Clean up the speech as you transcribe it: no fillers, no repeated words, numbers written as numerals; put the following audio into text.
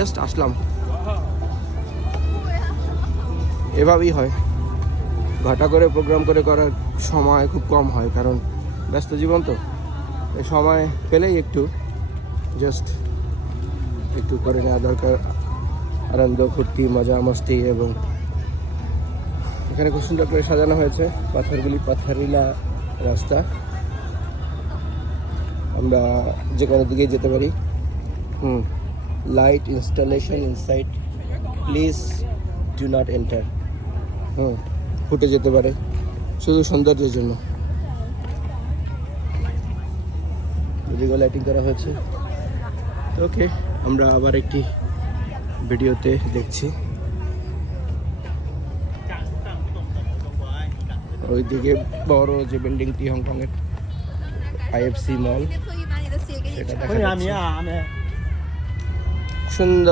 Just আসলাম, এভাবেই হয়। ঘটা করে প্রোগ্রাম করে করার সময় খুব কম হয়, কারণ ব্যস্ত জীবন তো। এই সময় পেলেই একটু জাস্ট একটু করে নেওয়া দরকার, আনন্দ ফুর্তি মজা মস্তি। এবং এখানে খুব সুন্দর করে সাজানো হয়েছে, পাথরগুলি পাথরিলা রাস্তা, আমরা যে কোনো দিকে যেতে পারি। Light installation inside, please do not enter. ফুটে যেতে পারে শুধু সৌন্দর্যের জন্য। এদিকে লাইটিং করা হয়েছে। ওকে, আমরা আবার একটি ভিডিওতে দেখছি। ওইদিকে বড় যে বিল্ডিংটি হংকংয়ের IFC মল, সেটা দেখা যাচ্ছে। সুন্দর